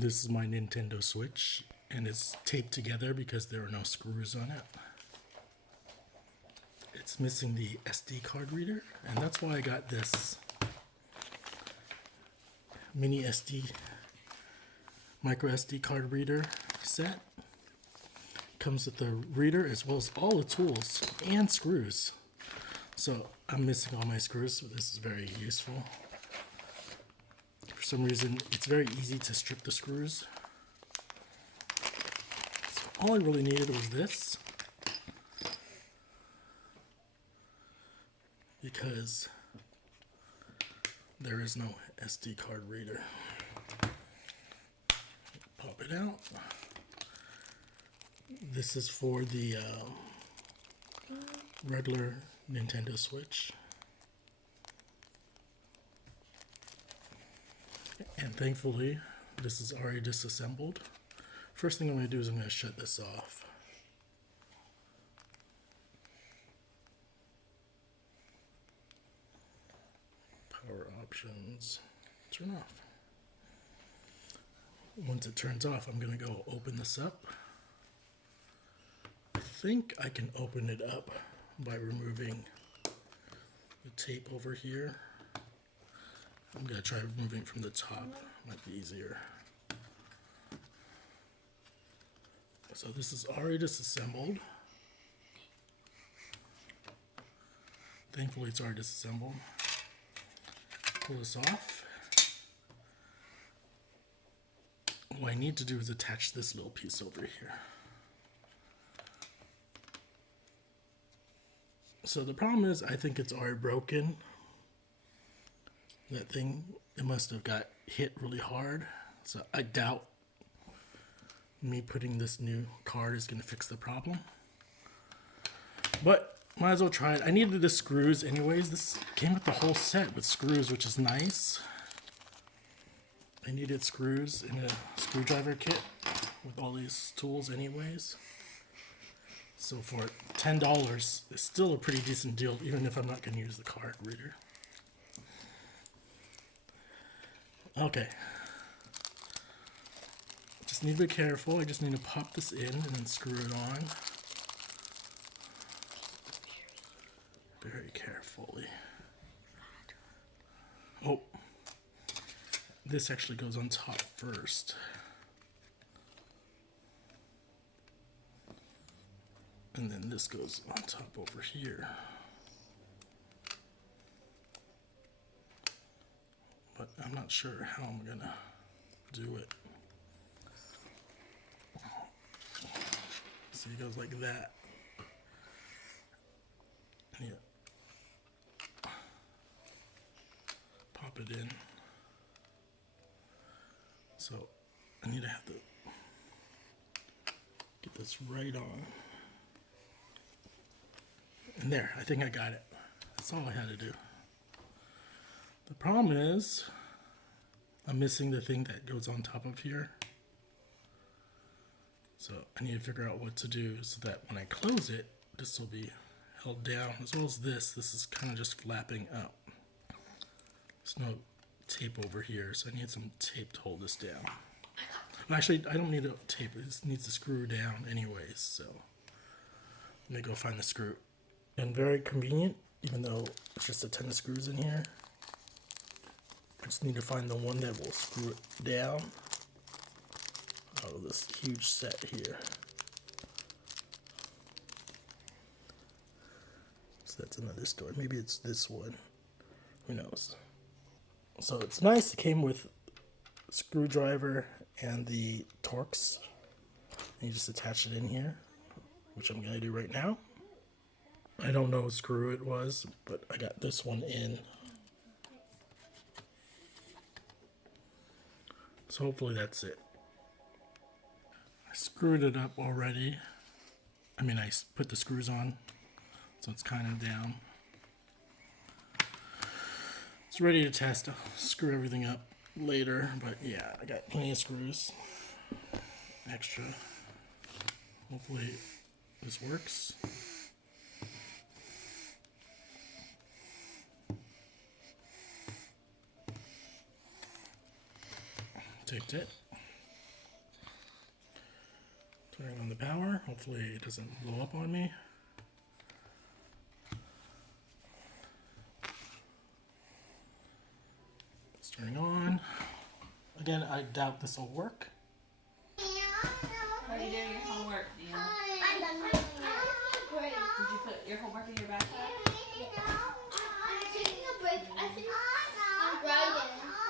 This is my Nintendo Switch, and it's taped together because there are no screws on it. It's missing the SD card reader, and that's why I got this mini micro SD card reader set. Comes with the reader as well as all the tools and screws. So I'm missing all my screws, so this is very useful. For some reason, it's very easy to strip the screws. So all I really needed was this, because there is no SD card reader. Pop it out. This is for the regular Nintendo Switch. And thankfully, this is already disassembled. First thing I'm going to do is I'm going to shut this off. Power options, turn off. Once it turns off, I'm going to go open this up. I think I can open it up by removing the tape over here. I'm going to try removing it from the top. Might be easier. So this is already disassembled. Thankfully it's already disassembled. Pull this off. What I need to do is attach this little piece over here. So the problem is, I think it's already broken. That thing, it must have got hit really hard. So I doubt me putting this new card is going to fix the problem. But might as well try it. I needed the screws anyways. This came with the whole set with screws, which is nice. I needed screws in a screwdriver kit with all these tools anyways. So for $10, it's still a pretty decent deal, even if I'm not going to use the card reader. Okay. Just need to be careful. I just need to pop this in and then screw it on. Very carefully. Oh. This actually goes on top first. And then this goes on top over here. But I'm not sure how I'm gonna do it. So it goes like that. And yeah. Pop it in. So I need to have to get this right on. And there, I think I got it. That's all I had to do. The problem is, I'm missing the thing that goes on top of here. So I need to figure out what to do so that when I close it, this will be held down, as well as this. This is kind of just flapping up. There's no tape over here, so I need some tape to hold this down. Actually, I don't need a tape. It just needs to screw down anyways, so let me go find the screw. And very convenient, even though it's just a ton of screws in here. I just need to find the one that will screw it down out of this huge set here. So that's another store. Maybe it's this one. Who knows? So it's nice. It came with a screwdriver and the Torx. And you just attach it in here, which I'm going to do right now. I don't know what screw it was, but I got this one in. So hopefully that's it. I screwed it up already. I mean, I put the screws on, so it's kind of down. It's ready to test. I'll screw everything up later, but yeah, I got plenty of screws. Extra. Hopefully this works. Taped it. Turning on the power. Hopefully it doesn't blow up on me. It's turning on. Again, I doubt this will work. How are you doing your homework, Neil? I'm done with it. Did you put your homework in your backpack? I'm taking a break. I think I'm writing.